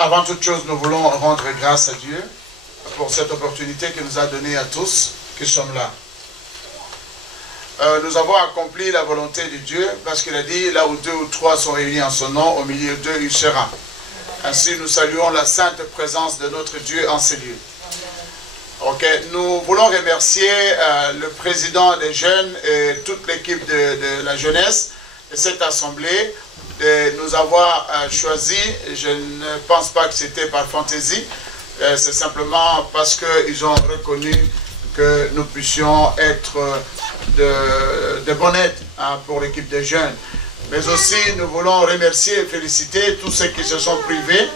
Avant toute chose, nous voulons rendre grâce à Dieu pour cette opportunité qu'il nous a donnée à tous qui sommes là. Nous avons accompli la volonté de Dieu parce qu'il a dit, là où 2 ou 3 sont réunis en son nom, au milieu d'eux, il sera. Ainsi, nous saluons la sainte présence de notre Dieu en ces lieux. Ok, nous voulons remercier le président des jeunes et toute l'équipe de la jeunesse de cette assemblée de nous avoir choisi. Je ne pense pas que c'était par fantaisie, c'est simplement parce qu'ils ont reconnu que nous puissions être de bonne aide pour l'équipe des jeunes. Mais aussi, nous voulons remercier et féliciter tous ceux qui se sont privés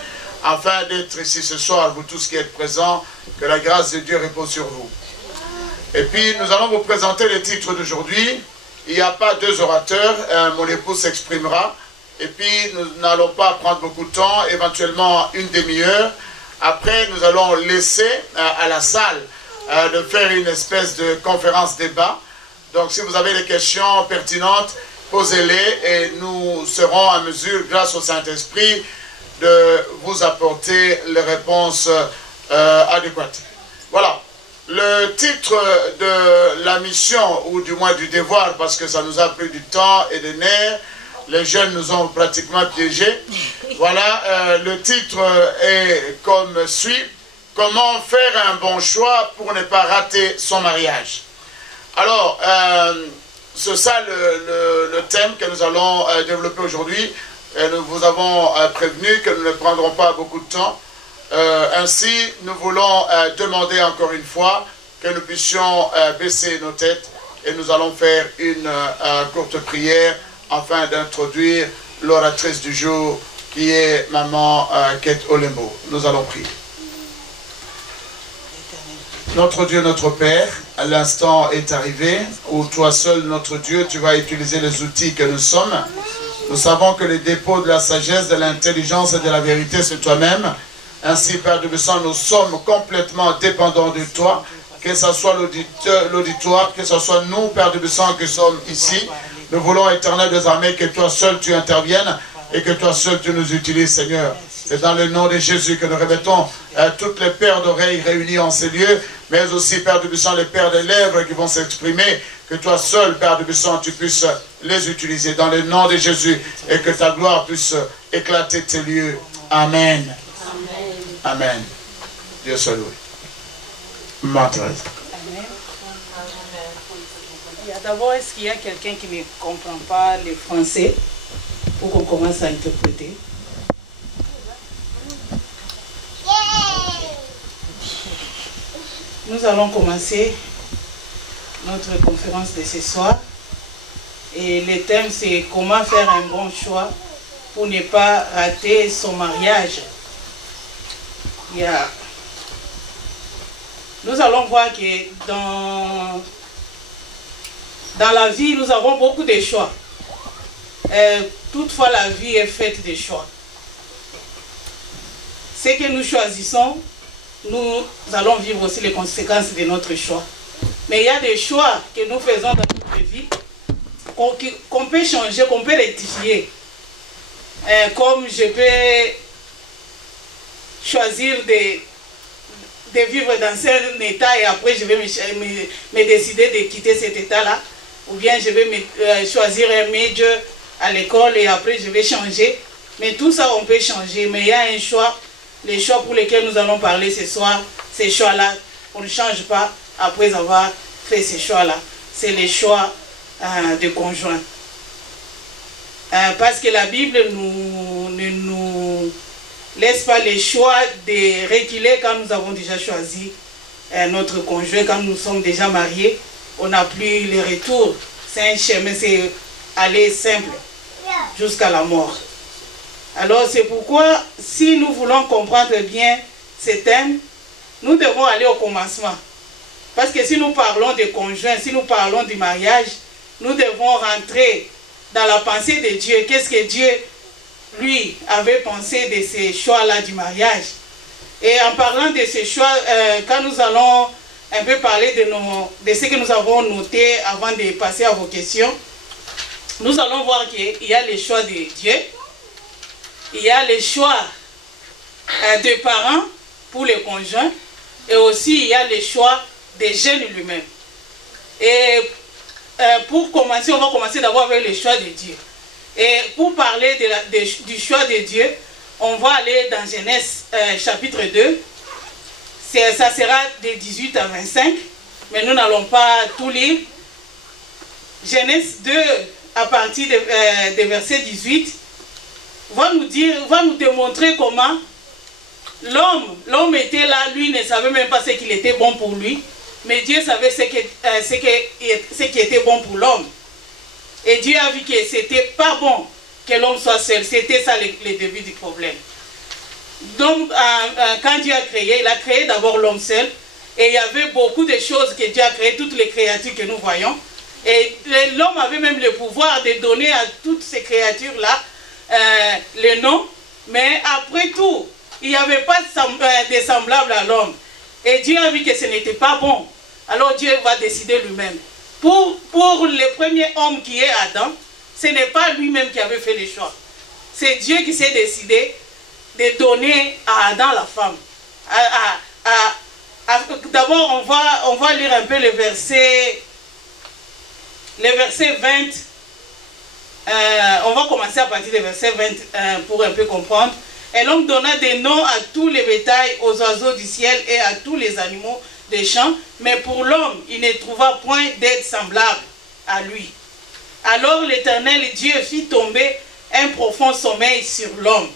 afin d'être ici ce soir, vous tous qui êtes présents, que la grâce de Dieu repose sur vous. Et puis, nous allons vous présenter le titre d'aujourd'hui. Il n'y a pas 2 orateurs, mon épouse s'exprimera. Et puis, nous n'allons pas prendre beaucoup de temps, éventuellement une demi-heure. Après, nous allons laisser à la salle de faire une espèce de conférence-débat. Donc, si vous avez des questions pertinentes, posez-les et nous serons en mesure, grâce au Saint-Esprit, de vous apporter les réponses adéquates. Voilà. Le titre de la mission, ou du moins du devoir, parce que ça nous a pris du temps et des nerfs, les jeunes nous ont pratiquement piégés. Voilà, le titre est comme suit: comment faire un bon choix pour ne pas rater son mariage. Alors, c'est ça le thème que nous allons développer aujourd'hui. Nous vous avons prévenu que nous ne prendrons pas beaucoup de temps. Ainsi, nous voulons demander encore une fois que nous puissions baisser nos têtes et nous allons faire une courte prière afin d'introduire l'oratrice du jour qui est Maman Kate Olembo. Nous allons prier. Notre Dieu, notre Père, l'instant est arrivé où toi seul, notre Dieu, tu vas utiliser les outils que nous sommes. Nous savons que les dépôts de la sagesse, de l'intelligence et de la vérité, c'est toi-même. Ainsi, Père de Besson, nous sommes complètement dépendants de toi, que ce soit l'auditoire, que ce soit nous, Père de Besson, qui sommes ici. Nous voulons, Éternel des armées, que toi seul tu interviennes et que toi seul tu nous utilises, Seigneur. C'est dans le nom de Jésus que nous remettons toutes les paires d'oreilles réunies en ces lieux, mais aussi, Père de Besson, les paires de lèvres qui vont s'exprimer, que toi seul, Père de Besson, tu puisses les utiliser dans le nom de Jésus et que ta gloire puisse éclater tes lieux. Amen. Amen. Dieu soit loué. Amen. D'abord, est-ce qu'il y a quelqu'un qui ne comprend pas le français pour qu'on commence à interpréter? Nous allons commencer notre conférence de ce soir. Et le thème, c'est comment faire un bon choix pour ne pas rater son mariage. Nous allons voir que dans la vie, nous avons beaucoup de choix. Toutefois, la vie est faite de choix. Ce que nous choisissons, nous allons vivre aussi les conséquences de notre choix. Mais il y a des choix que nous faisons dans notre vie qu'on peut changer, qu'on peut rectifier. Comme je peux choisir de vivre dans un état et après je vais me décider de quitter cet état-là. Ou bien je vais choisir un major à l'école et après je vais changer. Mais tout ça on peut changer. Mais il y a un choix, les choix pour lesquels nous allons parler ce soir, ces choix-là, on ne change pas après avoir fait ces choix-là. C'est les choix de conjoints. Parce que la Bible ne nous laisse pas les choix de reculer quand nous avons déjà choisi notre conjoint, quand nous sommes déjà mariés. On n'a plus les retours. C'est un chemin, c'est aller simple jusqu'à la mort. Alors c'est pourquoi, si nous voulons comprendre bien ce thème, nous devons aller au commencement. Parce que si nous parlons de conjoint, si nous parlons du mariage, nous devons rentrer dans la pensée de Dieu. Qu'est-ce que Dieu, lui, avait pensé de ces choix-là du mariage? Et en parlant de ces choix, quand nous allons un peu parler de ce que nous avons noté avant de passer à vos questions, nous allons voir qu'il y a les choix de Dieu, il y a les choix des parents pour les conjoints. Et aussi, il y a le choix des jeunes lui-même. Et pour commencer, on va commencer d'abord avec le choix de Dieu. Et pour parler du choix de Dieu, on va aller dans Genèse chapitre 2. Ça sera de 18 à 25, mais nous n'allons pas tout lire. Genèse 2, à partir de verset 18, va nous démontrer comment l'homme était là, lui ne savait même pas ce qu'il était bon pour lui, mais Dieu savait ce qui était bon pour l'homme. Et Dieu a vu que c'était pas bon que l'homme soit seul. C'était ça le début du problème. Donc, quand Dieu a créé, il a créé d'abord l'homme seul. Et il y avait beaucoup de choses que Dieu a créées, toutes les créatures que nous voyons. Et l'homme avait même le pouvoir de donner à toutes ces créatures-là le nom. Mais après tout, il n'y avait pas de semblable à l'homme. Et Dieu a vu que ce n'était pas bon. Alors Dieu va décider lui-même. Pour le premier homme qui est Adam, ce n'est pas lui-même qui avait fait le choix. C'est Dieu qui s'est décidé de donner à Adam la femme. D'abord, on va lire un peu le verset 20. On va commencer à partir du verset 20 pour un peu comprendre. Et l'homme donna des noms à tous les bétails, aux oiseaux du ciel et à tous les animaux des champs. Mais pour l'homme, il ne trouva point d'aide semblable à lui. Alors l'Éternel Dieu fit tomber un profond sommeil sur l'homme.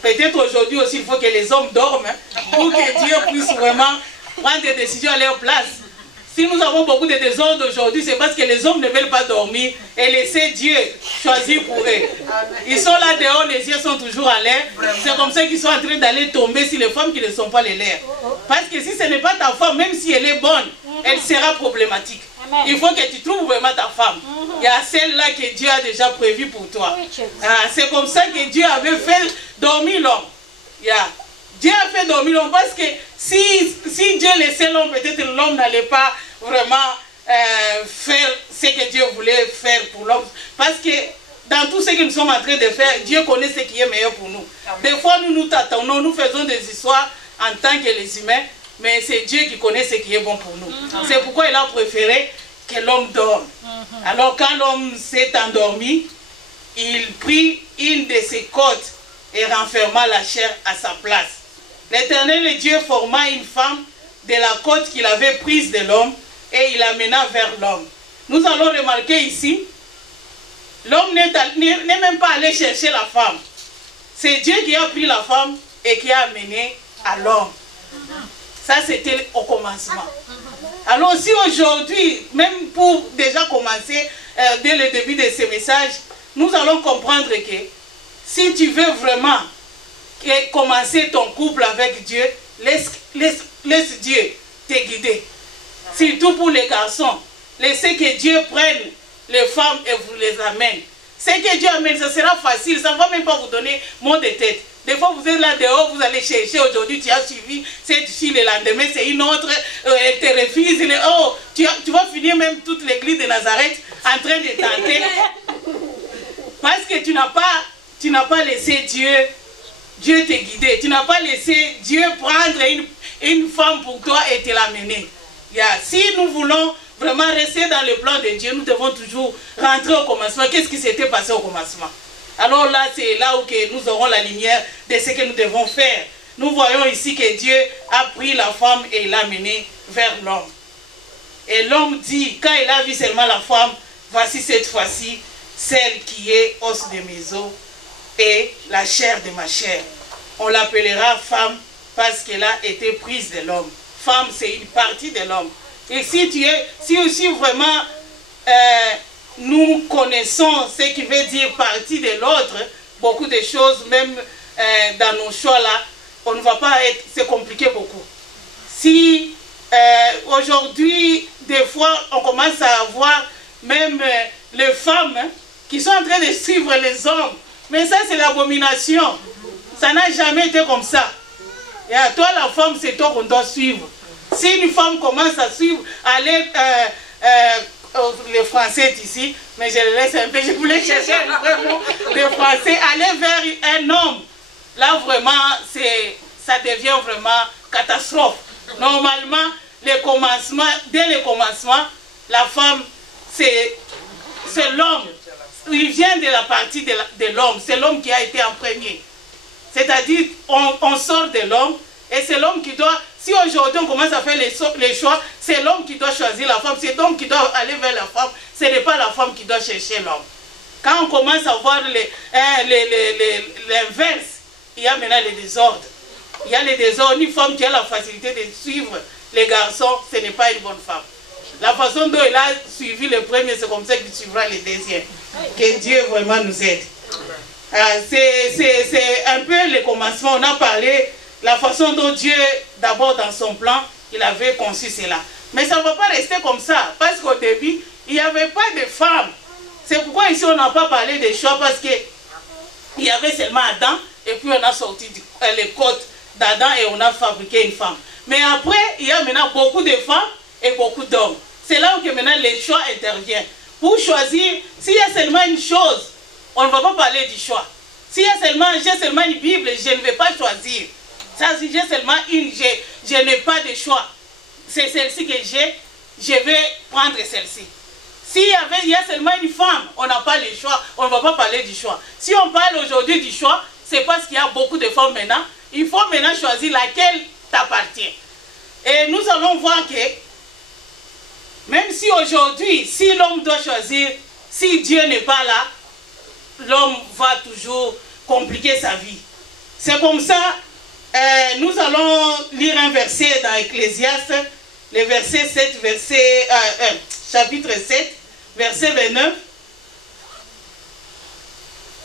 Peut-être aujourd'hui aussi, il faut que les hommes dorment pour que Dieu puisse vraiment prendre des décisions à leur place. Si nous avons beaucoup de désordre aujourd'hui, c'est parce que les hommes ne veulent pas dormir et laisser Dieu choisir pour eux. Ils sont là dehors, les yeux sont toujours en l'air. C'est comme ça qu'ils sont en train d'aller tomber sur les femmes qui ne sont pas les leurs. Parce que si ce n'est pas ta femme, même si elle est bonne, elle sera problématique. Il faut que tu trouves vraiment ta femme. Il y a celle-là que Dieu a déjà prévue pour toi. C'est comme ça que Dieu avait fait dormir l'homme. Dieu a fait dormir l'homme parce que si Dieu laissait l'homme, peut-être l'homme n'allait pas vraiment faire ce que Dieu voulait faire pour l'homme. Parce que dans tout ce que nous sommes en train de faire, Dieu connaît ce qui est meilleur pour nous. Des fois, nous tâtonnons, nous faisons des histoires en tant que les humains, mais c'est Dieu qui connaît ce qui est bon pour nous. C'est pourquoi il a préféré que l'homme dorme. Alors quand l'homme s'est endormi, il prit une de ses côtes et renferma la chair à sa place. L'Éternel Dieu forma une femme de la côte qu'il avait prise de l'homme et il l'amena vers l'homme. Nous allons remarquer ici, l'homme n'est même pas allé chercher la femme. C'est Dieu qui a pris la femme et qui a amené à l'homme. Ça, c'était au commencement. Alors si aujourd'hui, même pour déjà commencer, dès le début de ce message, nous allons comprendre que si tu veux vraiment commencer ton couple avec Dieu, laisse Dieu te guider. Surtout pour les garçons, laissez que Dieu prenne les femmes et vous les amène. Ce que Dieu amène, ça sera facile, ça ne va même pas vous donner mot de tête. Des fois, vous êtes là dehors, vous allez chercher, aujourd'hui, tu as suivi cette fille, le lendemain, c'est une autre, elle te refuse, tu vas finir même toute l'église de Nazareth en train de tenter. Parce que tu n'as pas laissé Dieu te guider. Tu n'as pas laissé Dieu prendre une femme pour toi et te l'amener. Si nous voulons vraiment rester dans le plan de Dieu, nous devons toujours rentrer au commencement. Qu'est-ce qui s'était passé au commencement? Alors là, c'est là où que nous aurons la lumière de ce que nous devons faire. Nous voyons ici que Dieu a pris la femme et l'a menée vers l'homme. Et l'homme dit, quand il a vu seulement la femme, voici cette fois-ci, celle qui est os de mes os et la chair de ma chair. On l'appellera femme parce qu'elle a été prise de l'homme. Femme, c'est une partie de l'homme. Et si aussi vraiment nous connaissons ce qui veut dire partie de l'autre, beaucoup de choses, même dans nos choix là, on ne va pas être, c'est compliqué beaucoup. Si aujourd'hui, des fois, on commence à voir même les femmes qui sont en train de suivre les hommes, mais ça c'est l'abomination. Ça n'a jamais été comme ça. Et à toi la femme, c'est toi qu'on doit suivre. Si une femme commence à suivre, aller, les Français ici, mais je le laisse un peu, je voulais chercher un vrai mot, les Français, aller vers un homme. là vraiment, ça devient vraiment catastrophe. Normalement, dès le commencement, la femme, c'est l'homme. Il vient de la partie de l'homme. C'est l'homme qui a été en premier. C'est-à-dire, on sort de l'homme et c'est l'homme qui doit... Si aujourd'hui on commence à faire les choix, c'est l'homme qui doit choisir la femme, c'est l'homme qui doit aller vers la femme, ce n'est pas la femme qui doit chercher l'homme. Quand on commence à voir l'inverse, il y a maintenant les désordres. Il y a les désordres, une femme qui a la facilité de suivre les garçons, ce n'est pas une bonne femme. La façon dont il a suivi le premier, c'est comme ça qu'il suivra les deuxièmes. Que Dieu vraiment nous aide. C'est un peu le commencement, on a parlé la façon dont Dieu, d'abord dans son plan, il avait conçu cela. Mais ça ne va pas rester comme ça, parce qu'au début, il n'y avait pas de femmes. C'est pourquoi ici on n'a pas parlé des choix, parce qu'il y avait seulement Adam, et puis on a sorti les côtes d'Adam et on a fabriqué une femme. Mais après, il y a maintenant beaucoup de femmes et beaucoup d'hommes. C'est là où maintenant les choix interviennent. Pour choisir, s'il y a seulement une chose, on ne va pas parler du choix. S'il y a j'ai seulement une Bible, je ne vais pas choisir. Ça, si j'ai seulement une, je n'ai pas de choix. C'est celle-ci que j'ai, je vais prendre celle-ci. S'il y a seulement une femme, on n'a pas le choix, on ne va pas parler du choix. Si on parle aujourd'hui du choix, c'est parce qu'il y a beaucoup de femmes maintenant. Il faut maintenant choisir laquelle t'appartient. Et nous allons voir que, même si aujourd'hui, si l'homme doit choisir, si Dieu n'est pas là, l'homme va toujours compliquer sa vie. C'est comme ça, nous allons lire un verset dans Ecclésiaste, le verset 7, chapitre 7, verset 29.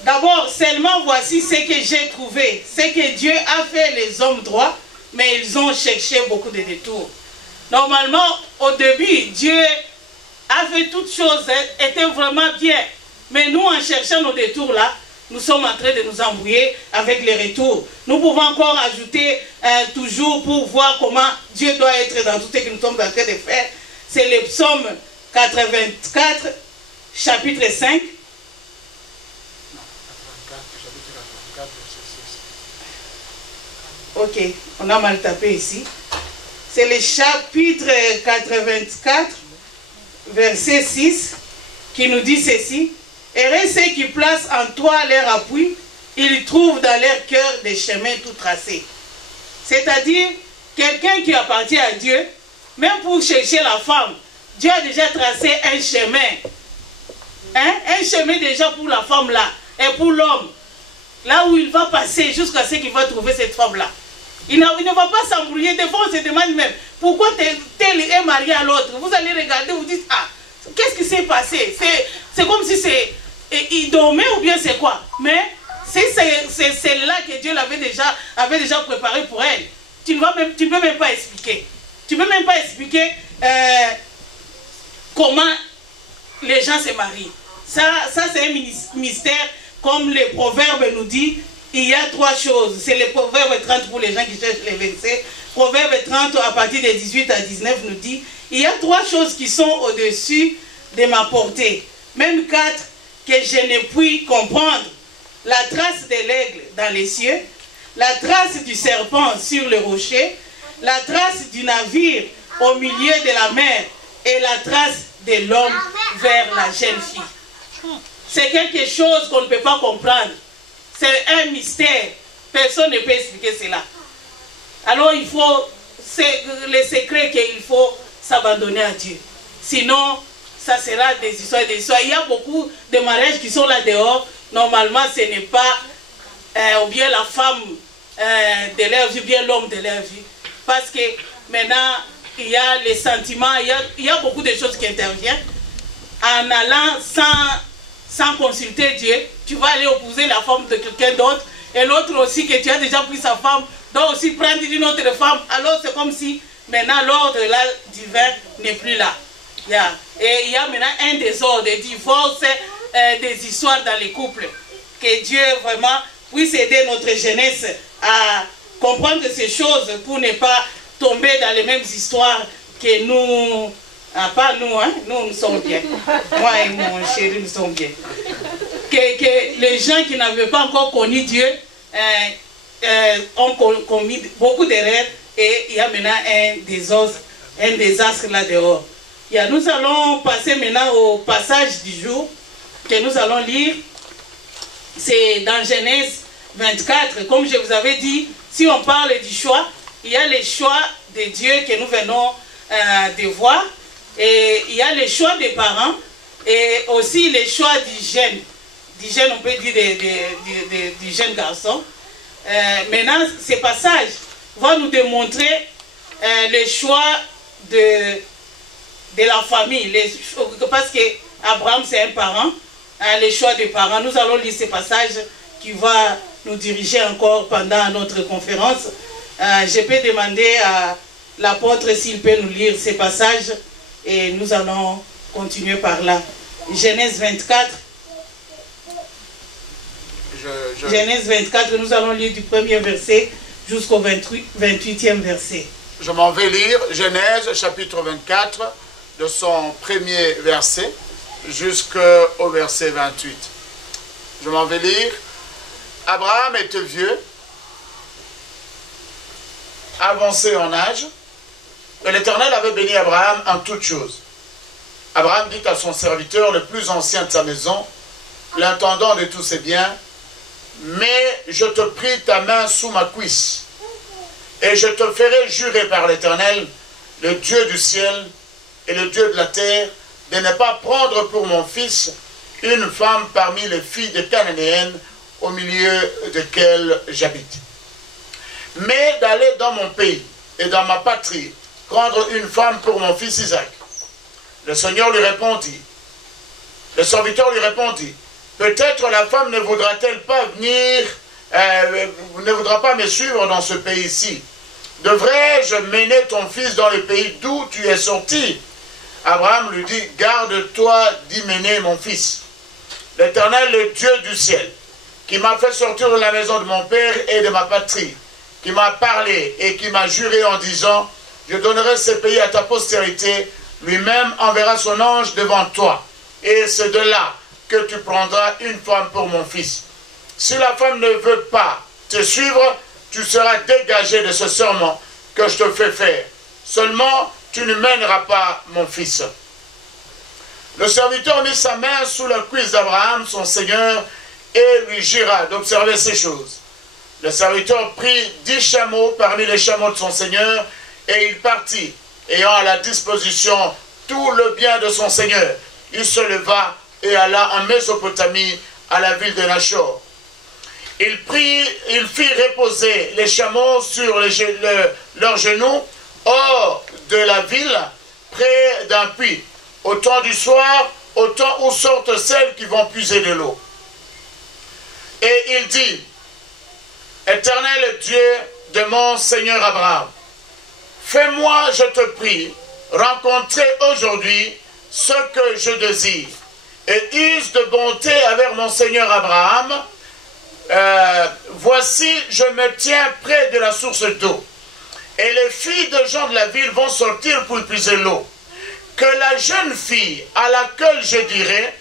D'abord, seulement voici ce que j'ai trouvé, c'est que Dieu a fait les hommes droits, mais ils ont cherché beaucoup de détours. Normalement, au début, Dieu a fait toutes choses, était vraiment bien. Mais nous, en cherchant nos détours là, nous sommes en train de nous embrouiller avec les retours. Nous pouvons encore ajouter toujours pour voir comment Dieu doit être dans tout ce que nous sommes en train de faire. C'est le psaume 84, chapitre 5. Ok, on a mal tapé ici. C'est le chapitre 84, verset 6, qui nous dit ceci. Heureux ceux qui placent en toi leur appui, ils trouvent dans leur cœur des chemins tout tracés. C'est-à-dire, quelqu'un qui appartient à Dieu, même pour chercher la femme, Dieu a déjà tracé un chemin. Un chemin déjà pour la femme là, et pour l'homme. Là où il va passer jusqu'à ce qu'il va trouver cette femme-là. Il ne va pas s'embrouiller. Des fois, on se demande même, pourquoi tel est marié à l'autre? Vous allez regarder, vous dites, ah, qu'est-ce qui s'est passé? C'est comme si il dormait ou bien c'est quoi? Mais c'est là que Dieu avait déjà préparé pour elle. Tu ne peux même pas expliquer. Tu ne peux même pas expliquer comment les gens se marient. Ça c'est un mystère. Comme le proverbe nous dit, il y a 3 choses. C'est le proverbe 30 pour les gens qui cherchent les versets. Proverbe 30 à partir de 18 à 19 nous dit, il y a 3 choses qui sont au-dessus de ma portée. Même 4 que je ne puis comprendre. La trace de l'aigle dans les cieux, la trace du serpent sur le rocher, la trace du navire au milieu de la mer et la trace de l'homme vers la jeune fille. C'est quelque chose qu'on ne peut pas comprendre. C'est un mystère. Personne ne peut expliquer cela. Alors il faut, c'est le secret qu'il faut s'abandonner à Dieu. Sinon, ça sera des histoires et des histoires. Il y a beaucoup de mariages qui sont là dehors. Normalement, ce n'est pas ou bien la femme de leur vie, ou bien l'homme de leur vie. Parce que maintenant, il y a les sentiments, il y a beaucoup de choses qui interviennent. En allant sans consulter Dieu, tu vas aller épouser la femme de quelqu'un d'autre. Et l'autre aussi, que tu as déjà pris sa femme, doit aussi prendre une autre femme. Alors c'est comme si maintenant l'ordre divin n'est plus là. Et il y a maintenant un désordre, des divorces, des histoires dans les couples. Que Dieu vraiment puisse aider notre jeunesse à comprendre ces choses pour ne pas tomber dans les mêmes histoires que nous. Ah, pas nous, hein? Nous sommes bien. Moi et mon chéri, nous sommes bien. Que les gens qui n'avaient pas encore connu Dieu, ont commis beaucoup d'erreurs et il y a maintenant un désastre là dehors. Nous allons passer maintenant au passage du jour que nous allons lire. C'est dans Genèse 24. Comme je vous avais dit, si on parle du choix, il y a les choix de Dieu que nous venons de voir. Et il y a les choix des parents et aussi les choix du jeune. Du jeune, on peut dire du jeune garçon. Maintenant, ces passages vont nous démontrer les choix de la famille. Parce qu'Abraham, c'est un parent. Les choix des parents. Nous allons lire ces passages qui vont nous diriger encore pendant notre conférence. Je peux demander à l'apôtre s'il peut nous lire ces passages et nous allons continuer par là. Genèse 24. Genèse 24, nous allons lire du premier verset jusqu'au 28e verset. Je m'en vais lire Genèse chapitre 24 de son premier verset jusqu'au verset 28. Je m'en vais lire. Abraham était vieux, avancé en âge, et l'Éternel avait béni Abraham en toutes choses. Abraham dit à son serviteur, le plus ancien de sa maison, l'intendant de tous ses biens, « Mais je te prie ta main sous ma cuisse, et je te ferai jurer par l'Éternel, le Dieu du ciel et le Dieu de la terre, de ne pas prendre pour mon fils une femme parmi les filles des Cananéennes au milieu desquelles j'habite. Mais d'aller dans mon pays et dans ma patrie, prendre une femme pour mon fils Isaac. » Le Seigneur lui répondit, le serviteur lui répondit, « Peut-être la femme ne voudra-t-elle pas venir, ne voudra pas me suivre dans ce pays-ci. Devrais-je mener ton fils dans le pays d'où tu es sorti ?» Abraham lui dit, « Garde-toi d'y mener mon fils. L'Éternel, le Dieu du ciel, qui m'a fait sortir de la maison de mon père et de ma patrie, qui m'a parlé et qui m'a juré en disant, je donnerai ce pays à ta postérité, lui-même enverra son ange devant toi, et c'est de là que tu prendras une femme pour mon fils. Si la femme ne veut pas te suivre, tu seras dégagé de ce serment que je te fais faire. Seulement, tu ne mèneras pas mon fils. » Le serviteur mit sa main sous la cuisse d'Abraham, son seigneur, et lui jura d'observer ces choses. Le serviteur prit 10 chameaux parmi les chameaux de son seigneur, et il partit, ayant à la disposition tout le bien de son seigneur. Il se leva et alla en Mésopotamie, à la ville de Nachor. Il fit reposer les chameaux sur leurs genoux, hors de la ville, près d'un puits, au temps du soir, au temps où sortent celles qui vont puiser de l'eau. Et il dit, « Éternel Dieu de mon Seigneur Abraham, fais-moi, je te prie, rencontrer aujourd'hui ce que je désire, et use de bonté avec mon Seigneur Abraham. Voici, je me tiens près de la source d'eau, et les filles de gens de la ville vont sortir pour puiser l'eau. Que la jeune fille à laquelle je dirai,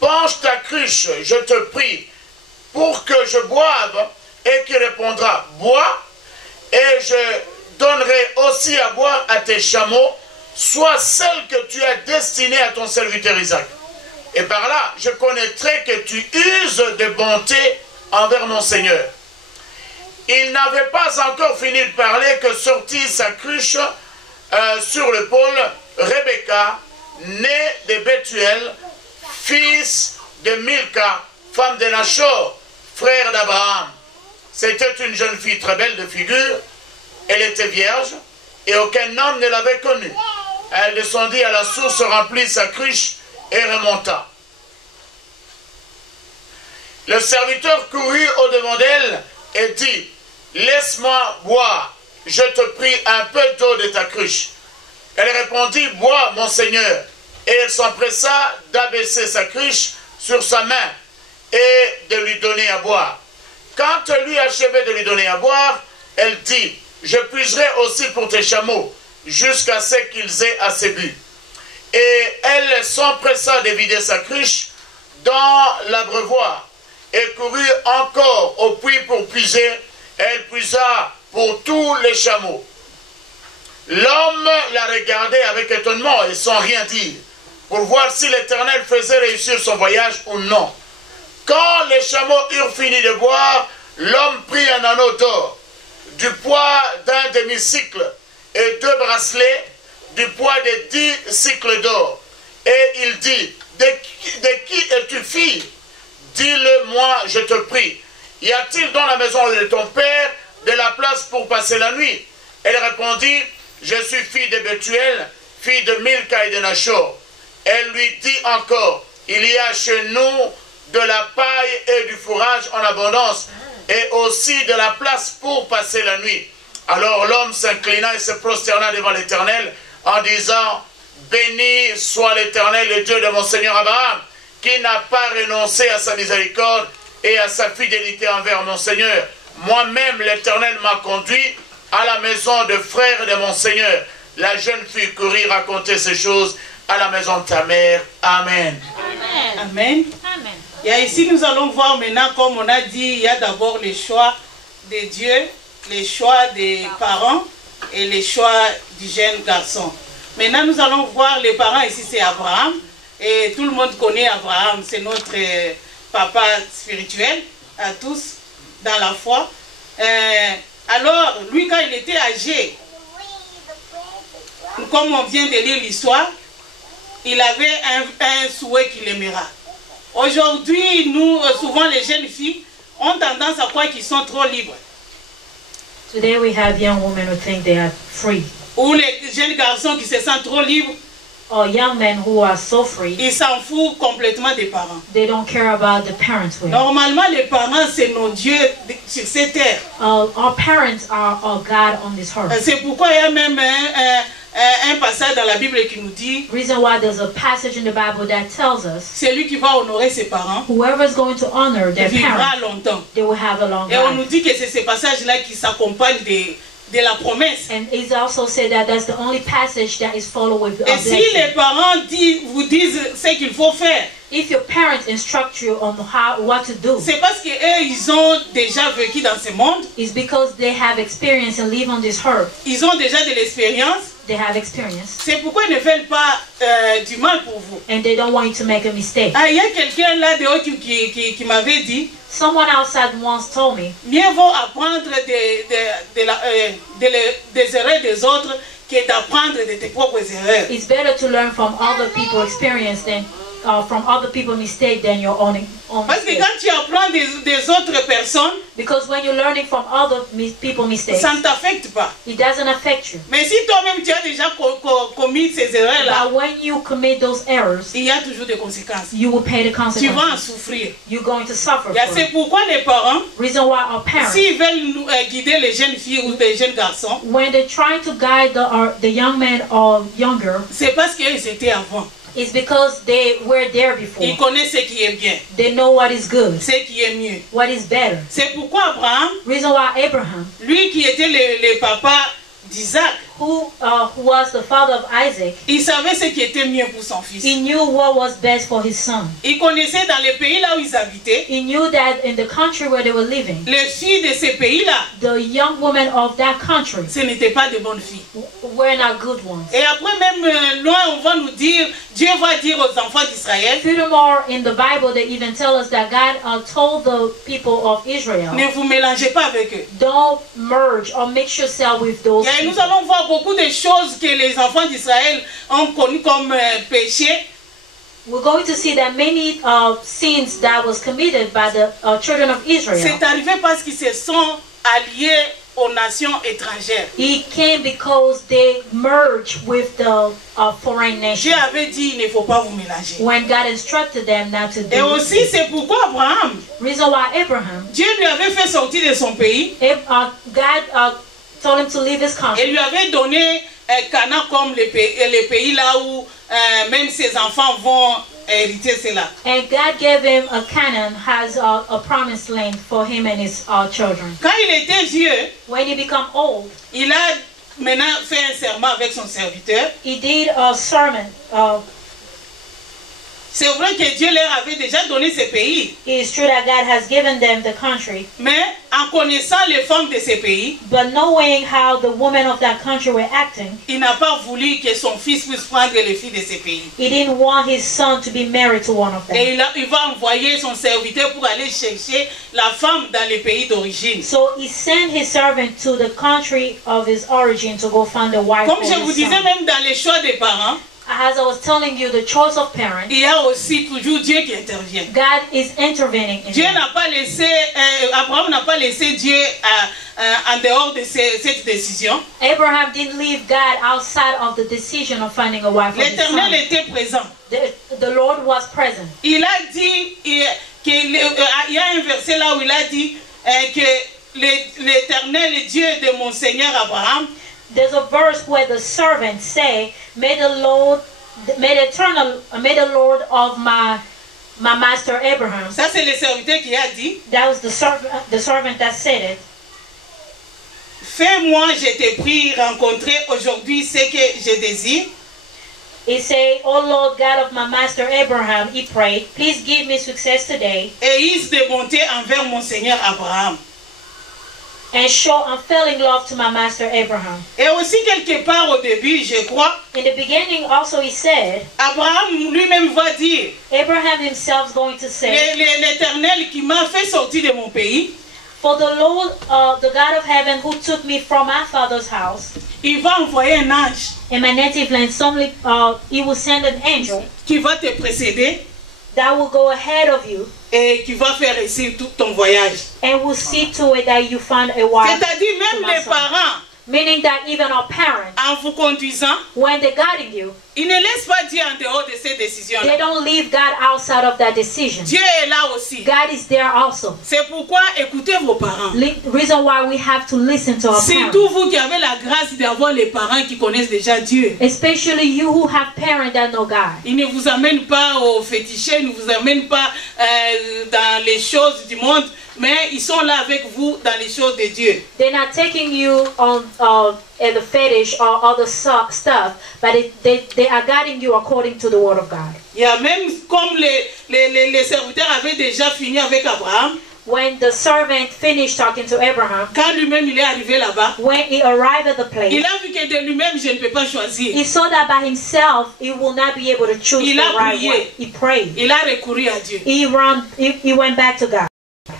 penche ta cruche, je te prie, pour que je boive, et qui répondra, bois, et je donnerai aussi à boire à tes chameaux, soit celle que tu as destinée à ton serviteur Isaac. Et par là, je connaîtrai que tu uses de bonté envers mon Seigneur. » Il n'avait pas encore fini de parler que sortit sa cruche sur l'épaule Rebecca, née de Bethuel, fils de Milka, femme de Nachor, frère d'Abraham. C'était une jeune fille très belle de figure. Elle était vierge et aucun homme ne l'avait connue. Elle descendit à la source, remplit sa cruche et remonta. Le serviteur courut au-devant d'elle et dit, « Laisse-moi boire, je te prie un peu d'eau de ta cruche. » Elle répondit, « Bois, mon Seigneur. » Et elle s'empressa d'abaisser sa cruche sur sa main et de lui donner à boire. Quand elle lui achevait de lui donner à boire, elle dit, « Je puiserai aussi pour tes chameaux, jusqu'à ce qu'ils aient assez bu. » Et elle s'empressa de vider sa cruche dans l'abreuvoir et courut encore au puits pour puiser, Elle puisa pour tous les chameaux. L'homme la regardait avec étonnement et sans rien dire, pour voir si l'Éternel faisait réussir son voyage ou non. Quand les chameaux eurent fini de boire, l'homme prit un anneau d'or, du poids d'un demi-cycle, et 2 bracelets, du poids de 10 cycles d'or. Et il dit, de qui es-tu fille? Dis-le-moi, je te prie. Y a-t-il dans la maison de ton père de la place pour passer la nuit? Elle répondit, je suis fille de Bethuel, fille de Milka et de Nachor. Elle lui dit encore, il y a chez nous de la paille et du fourrage en abondance, et aussi de la place pour passer la nuit. Alors l'homme s'inclina et se prosterna devant l'Éternel en disant, béni soit l'Éternel, le Dieu de mon Seigneur Abraham, qui n'a pas renoncé à sa miséricorde et à sa fidélité envers mon Seigneur. Moi-même, l'Éternel m'a conduit à la maison de frères de mon Seigneur. La jeune fille courut raconter ces choses à la maison de ta mère. Amen. Amen. Amen. Amen. Et ici, nous allons voir maintenant, comme on a dit, il y a d'abord les choix de Dieu, les choix des parents et les choix du jeune garçon. Maintenant, nous allons voir les parents. Ici, c'est Abraham. Et tout le monde connaît Abraham. C'est notre papa spirituel, à tous, dans la foi. Alors, lui, quand il était âgé, comme on vient de lire l'histoire, il avait un souhait qu'il aimera. Aujourd'hui, nous, souvent les jeunes filles ont tendance à croire qu'ils sont trop libres. Today we have young women who think they are free. Ou les jeunes garçons qui se sentent trop libres. Or young men who are so free. Ils s'en foutent complètement des parents. They don't care about the parents' will. Normalement, les parents, c'est nos dieux sur cette terre. Our parents are our God on this earth. C'est pourquoi il y a même un passage dans la Bible qui nous dit, reason why there's a passage in the Bible that tells us, celui qui va honorer ses parents, whoever is going to honor their vivra parents, longtemps. they will have a long Et on nous life. dit que c'est ce passage-là qui s'accompagne de la promesse. And it's also said that that's the only passage that is followed with a Et si les blessing. parents vous disent ce qu'il faut faire, If your parents instruct you on what to do, c'est parce que eux, ils ont déjà vécu dans ce monde. it's because they have experience and live on this earth. Ils ont déjà de l'expérience. They have experience. C'est pourquoi ils ne veulent pas du mal pour vous. And they don't want you to make a mistake. Ah, il y a quelqu'un là dehors qui m'avait dit, Someone outside once told me, mieux vaut apprendre des erreurs des autres que d'apprendre de tes propres erreurs. it's better to learn from other people's experience than from other people's mistake than your own Parce que mistake. quand tu apprends des autres personnes, Because when you're learning from other people's mistakes, ça ne t'affecte pas. it doesn't affect you. Mais si toi-même tu as déjà commis ces erreurs-là, But when you commit those errors, il y a toujours des conséquences. you will pay the Tu vas en consequences. souffrir. You're going to suffer for C'est it. pourquoi les parents, Reason why our parents, s'ils veulent guider les jeunes filles ou les jeunes garçons, when they're trying to guide the young men or younger, c'est parce qu'ils étaient avant. it's because they were there before. Ils connaissent ce qui est bien, They know what is good, ce qui est mieux. what is better. C'est pourquoi Abraham, Reason why Abraham, lui qui était le papa d'Isaac, who was the father of Isaac, il savait ce qui était mieux pour son fils. he knew what was best for his son. Il connaissait dans les pays là où ils habitaient, He knew that in the country where they were living, les filles de ces pays-là, the young women of that country ce n'étaient pas de bonnes filles. were not good ones. Et après même loin, on va nous dire, Dieu va dire aux enfants d'Israël, Furthermore, in the Bible, they even tell us that God told the people of Israel, ne vous mélangez pas avec eux. don't merge or mix yourself with those Et nous people. allons voir beaucoup de choses que les enfants d'Israël ont connues comme péché. We're going to see that many sins that was committed by the children of Israel. C'est arrivé parce qu'ils se sont alliés aux nations étrangères. It came because they merged with the foreign Dieu nation. avait dit, il ne faut pas vous mélanger. When God instructed them not to Et do aussi, it. c'est pourquoi Abraham, Reason why Abraham, Dieu lui avait fait sortir de son pays God told him to leave his et country. lui avait donné Canaan comme les pays là où même ses enfants vont hériter cela. And God gave him a Canaan has a promised land for him and his children. Quand il était vieux, When he become old, il a maintenant fait un serment avec son serviteur. he did a sermon. C'est vrai que Dieu leur avait déjà donné ce pays. It is true that God has given them the country. Mais en connaissant les femmes de ce pays, But knowing how the women of that country were acting, il n'a pas voulu que son fils puisse prendre les filles de ce pays. he didn't want his son to be married to one of them. Et il va envoyer son serviteur pour aller chercher la femme dans les pays d'origine. So he sent his servant to the country of his origin to go find a wife Comme for je vous his disais, son. même dans les choix des parents, As I was telling you, the choice of parents, il y a aussi toujours Dieu qui intervient. God is intervening in Dieu them. n'a pas laissé, Abraham n'a pas laissé Dieu en dehors de cette décision. Abraham didn't leave God outside of the decision of finding a wife for his L'Éternel son. était présent. The Lord was present. Il a dit, il y a un verset là où il a dit que l'Éternel Dieu de mon Seigneur Abraham, There's a verse where the servants say, may the Lord of my master Abraham. ça c'est le serviteur qui a dit, That was the servant that said it. fais-moi, je t'ai pris rencontrer aujourd'hui ce que je désire. He said, oh Lord God of my master Abraham, he prayed, please give me success today Et use de bonté envers mon Seigneur Abraham. and show unfailing love to my master Abraham. Et aussi quelque part au début, je crois, In the beginning also he said, Abraham lui-même va dire, Abraham himself is going to say, l'Éternel qui m'a fait sortir de mon pays, for the Lord, the God of heaven who took me from my father's house, il va envoyer un ange in my native land, he will send an angel qui va te précéder that will go ahead of you et qui va faire réussir tout ton voyage. and will see to it that you find a wife. C'est-à-dire même to my les son. parents, Meaning that even our parents, en vous conduisant, when they're guiding you, ils ne laissent pas Dieu en dehors de ces décisions-là. they don't leave God outside of that decision. Dieu est là aussi. God is there also. C'est pourquoi écoutez vos parents. Reason why we have to listen to our Surtout parents. vous qui avez la grâce d'avoir les parents qui connaissent déjà Dieu. Especially you who have parents that know God. Ils ne vous amènent pas au fétiché, ils ne vous amènent pas dans les choses du monde, mais ils sont là avec vous dans les choses de Dieu. They're not taking you on at the fetish or other stuff, but they are guiding you according to the word of God. Il y a même comme les serviteurs avaient déjà fini avec Abraham, When the servant finished talking to Abraham, quand lui-même il est arrivé là-bas, when he arrived at the place, il a vu que de lui-même je ne peux pas choisir. he saw that by himself he will not be able to choose Il the a right prié. one. He prayed. Il a recouru à Dieu. He went back to God.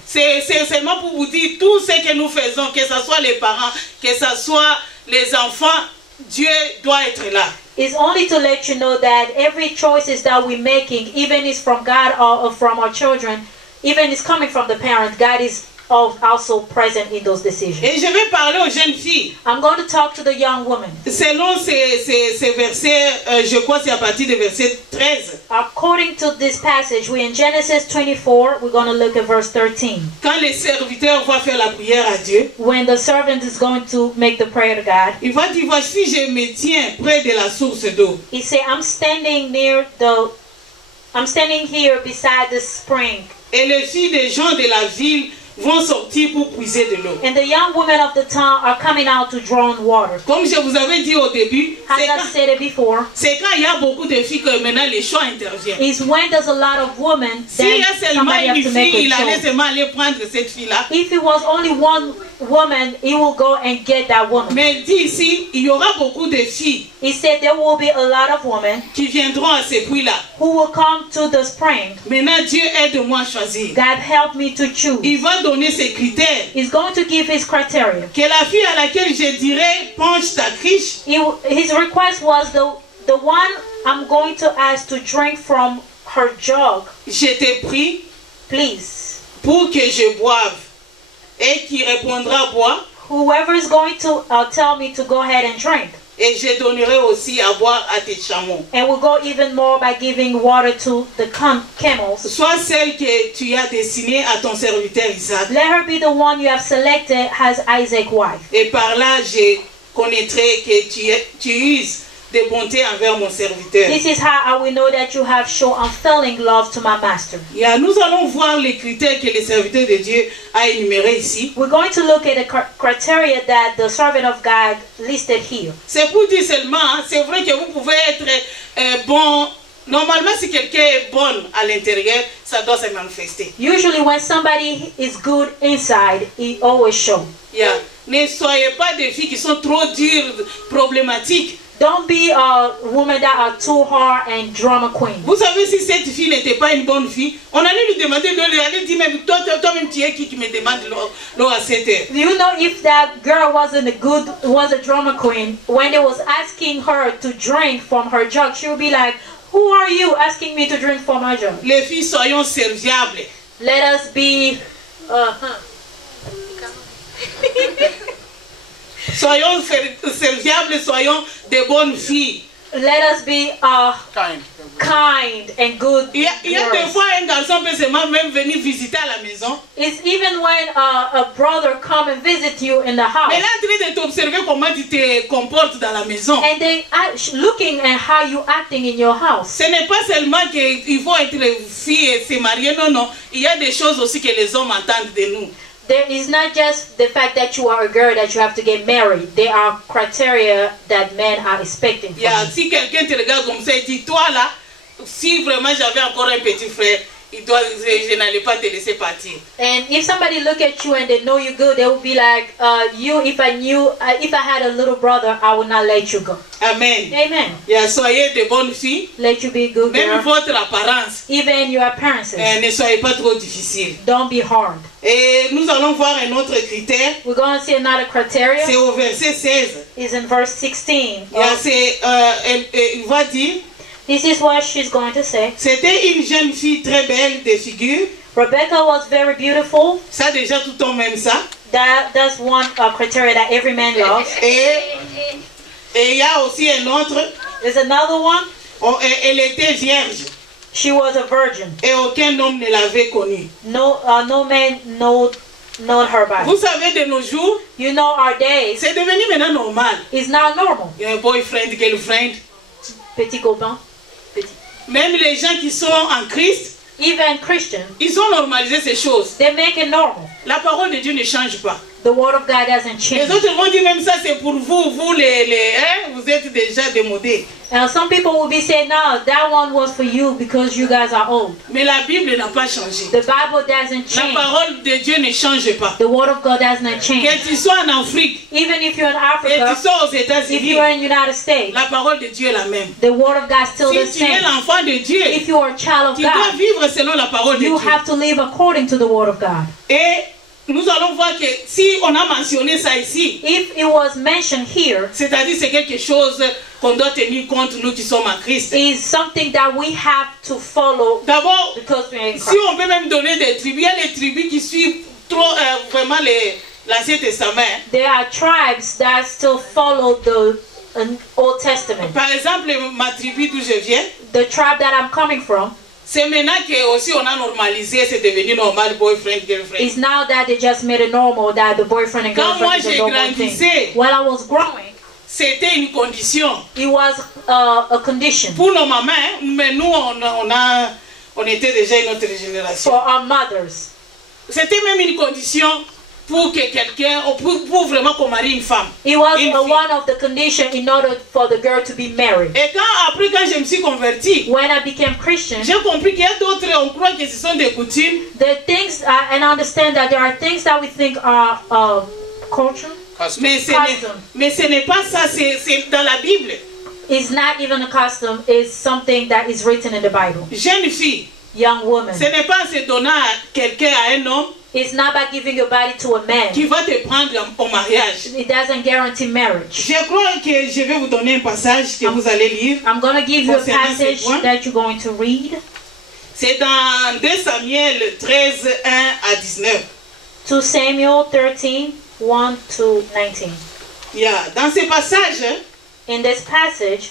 C'est seulement pour vous dire tout ce que nous faisons, que ce soit les parents, que ce soit les enfants, Dieu doit être là. It's only to let you know that every choices that we're making, even is from God or from our children, even is coming from the parents, God is also present in those decisions. Et je vais parler aux jeunes filles. I'm going to talk to the young women. Selon ces versets, je crois que c'est à partir du verset 13. According to this passage, we're in Genesis 24. We're going to look at verse 13. Quand les serviteurs vont faire la prière à Dieu, When the servant is going to make the prayer to God, il va dire, voici, je me tiens près de la source d'eau. he said, I'm standing here beside the spring. Et les filles des gens de la ville vont sortir pour puiser de l'eau. And the young women of the town are coming out to draw on water. Comme je vous avais dit au début, As I said it before, c'est quand il y a beaucoup de filles que maintenant les choix interviennent. is when there's a lot of women, S'il then y a seulement somebody has une to make fille, il a allait choice. seulement aller prendre cette fille-là. If it was only one woman, he will go and get that woman. Mais il dit ici, il y aura beaucoup de filles He said there will be a lot of women qui viendront à ce puits-là. who will come to the spring. Maintenant, Dieu aide-moi à choisir. God help me to choose. Il va donner ses critères. He's going to give his criteria. Que la fille à laquelle je dirais, penche ta criche, His request was the one I'm going to ask to drink from her jug, je te prie please. pour que je boive. Et qui répondra bois, Whoever is going to tell me to go ahead and drink. et je donnerai aussi à boire à tes chameaux. And we'll go even more by giving water to the camels. Sois celle que tu as destinée à ton serviteur Isaac. Let her be the one you have selected as Isaac's wife. Et par là, je connaîtrai que tu uses de bonté envers mon serviteur. This is how I will know that you have shown unfailing love to my master. Nous allons voir les critères que le serviteur de Dieu a énumérés ici. We're going to look at the criteria that the servant of God listed here. C'est pour dire seulement, c'est vrai que vous pouvez être bon Normalement, si quelqu'un est bon à l'intérieur, ça doit se manifester. Usually when somebody is good inside, it always shows. Yeah. Ne soyez pas des filles qui sont trop dures, problématiques. Don't be a woman that are too hard and drama queen. Vous savez, si cette fille n'était pas une bonne fille, on allait lui demander de lui aller dire, même toi-même tu es qui me demande l'eau à 7 heures. You know, if that girl was a drama queen, when they was asking her to drink from her jug, she would be like, who are you asking me to drink from my jug? Les filles, soyons serviables. Let us be Soyons serviables, soyons des bonnes filles. let us be kind and good. Il y a des girls. fois un garçon peut seulement même venir visiter à la maison. It's even when a brother come and visit you in the house. Mais là, en train de t'observer comment tu te comportes dans la maison. And they are looking at how you acting in your house. Ce n'est pas seulement qu'il faut être fille et se marier, non, non. Il y a des choses aussi que les hommes attendent de nous. There is not just the fact that you are a girl that you have to get married. There are criteria that men are expecting from you. Si quelqu'un te regarde comme ça et dit, toi là, si vraiment j'avais encore un petit frère, je n'allais pas te laisser partir. And if somebody look at you and they know you good, they will be like, if I had a little brother, I would not let you go. Amen. Amen. Soyez de bonnes filles. Let you be good Même girl. votre apparence. Even your appearances. Ne soyez pas trop difficile. Don't be hard. Et nous allons voir un autre critère. We're going to see another criteria. C'est au verset 16. Is in verse 16. Il va dire, This is what she's going to say. c'était une jeune fille très belle de figure. Rebecca was very beautiful. Ça déjà tout le monde même ça. That's one criteria that every man loves. Et il y a aussi un autre. There's another one. Elle était vierge. She was a virgin. Et aucun homme ne l'avait connue. No man know her by. Vous savez, de nos jours, You know, our days c'est devenu maintenant normal. is not normal. Il y a un boyfriend, girlfriend. Petit copain. Même les gens qui sont en Christ, Even Christians, ils ont normalisé ces choses. they make it normal. La parole de Dieu ne change pas. The word of God doesn't Les change. autres vont dire même ça, c'est pour vous, vous vous êtes déjà démodés. And some people will be saying, no, that one was for you because you guys are old. Mais la Bible n'a pas changé. The Bible doesn't La change. parole de Dieu ne change pas. The word of God does not change. Que tu sois en Afrique, Even if you're in que tu Africa, sois aux if États-Unis, you're in the United States, la parole de Dieu est la même. the word of God is still the Si tu es same. l'enfant de Dieu, If you are a child of tu dois God, vivre selon la parole de you Dieu. have to live according to the word of God. Et nous allons voir que si on a mentionné ça ici, If it was mentioned here, c'est-à-dire c'est quelque chose qu'on doit tenir compte, nous qui sommes en Christ. is something that we have to follow D'abord, because we're in si Christ. on peut même donner des tribus, il y a les tribus qui suivent trop vraiment l'Ancien Testament. There are tribes that still follow the Old Testament. Par exemple, ma tribu d'où je viens, The tribe that I'm coming from c'est maintenant que aussi on a normalisé, c'est devenu normal, boyfriend, girlfriend. is now that they just made it normal that the boyfriend and Quand moi girlfriend is a j'ai normal thing. grandissé, While I was growing, c'était une condition. it was a condition Pour nos mamans, hein, mais nous on était déjà une autre génération. for our mothers. C'était même une condition pour que quelqu'un, pour vraiment qu'on marie une femme. It was Une fille. one of the conditions in order for the girl to be married. Et après quand je me suis convertie, When I became Christian, j'ai compris qu'il y a d'autres, on croit que ce sont des coutumes. the things, and I understand that there are things that we think are culture. Mais ce n'est pas ça, c'est dans la Bible. It's not even a custom, it's something that is written in the Bible. Jeune fille, Young woman. ce n'est pas en se donnant à quelqu'un, à un homme, It's not by giving your body to a man. qui va te prendre au mariage. It doesn't guarantee marriage. Je crois que je vais vous donner un passage que vous allez lire. I'm going to give you a Concernant passage ces points. that you're going to read. C'est dans 2 Samuel 13, 1 à 19. 2 Samuel 13, 1 to 19. Dans ce passage, In this passage,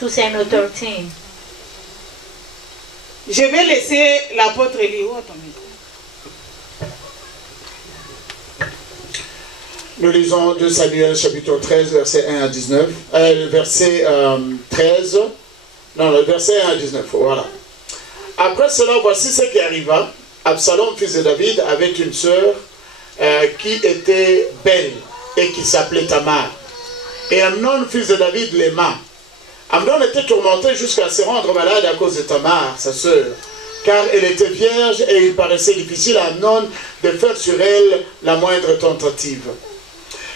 2 Samuel 13, je vais laisser l'apôtre lire. Nous lisons 2 Samuel chapitre 13, verset 1 à 19. Verset 13. Non, le verset 1 à 19. Voilà. Après cela, voici ce qui arriva. Absalom, fils de David, avait une sœur qui était belle et qui s'appelait Tamar. Et Amnon, fils de David, l'aima. Amnon était tourmenté jusqu'à se rendre malade à cause de Tamar, sa sœur, car elle était vierge et il paraissait difficile à Amnon de faire sur elle la moindre tentative.